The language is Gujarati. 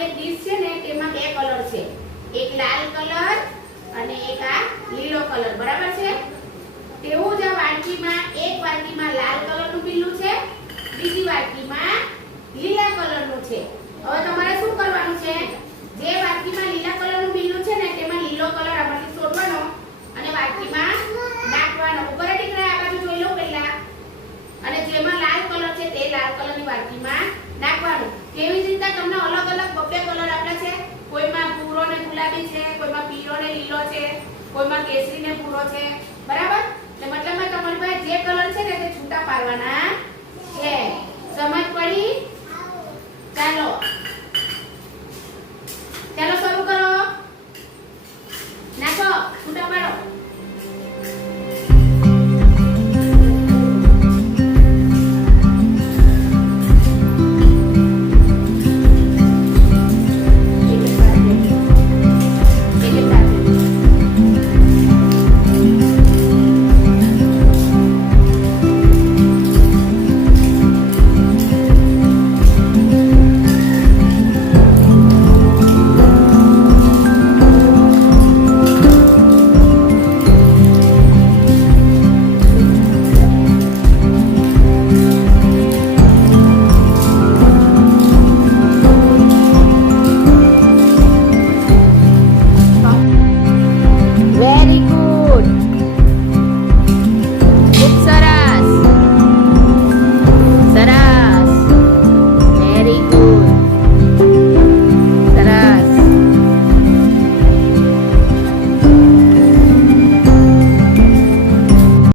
જે ડીશ છે ને તેમાં બે કલર છે, એક લાલ કલર અને એક આ લીલો કલર, બરાબર છે? તેવું જ આ વાડકીમાં એક વાડકીમાં લાલ કલરનું બિલ્લું છે, બીજી વાડકીમાં લીલા કલરનું છે. હવે તમારે શું કરવાનું છે? જે વાડકીમાં લીલા કલરનું બિલ્લું છે ને તેમાં લીલો કલર આમાંથી શોધવાનો અને વાડકીમાં નાખવાનો. ઉપર દીકરા આ બાજુ જોઈ લો પહેલા. અને જેમાં લાલ કલર છે તે લાલ કલરની વાડકીમાં નાખવાનું. કેવી રીતે તમને અલગ અલગ બબ્બે કલર આપ્યા છે. કોઈમાં ભૂરો ને ગુલાબી છે, કોઈમાં પીળો ને લીલો છે, કોઈમાં કેસરી ને ભૂરો છે, બરાબર? એટલે મતલબમાં તમારી પાસે જે કલર છે ને તે છૂટા પાડવાના છે.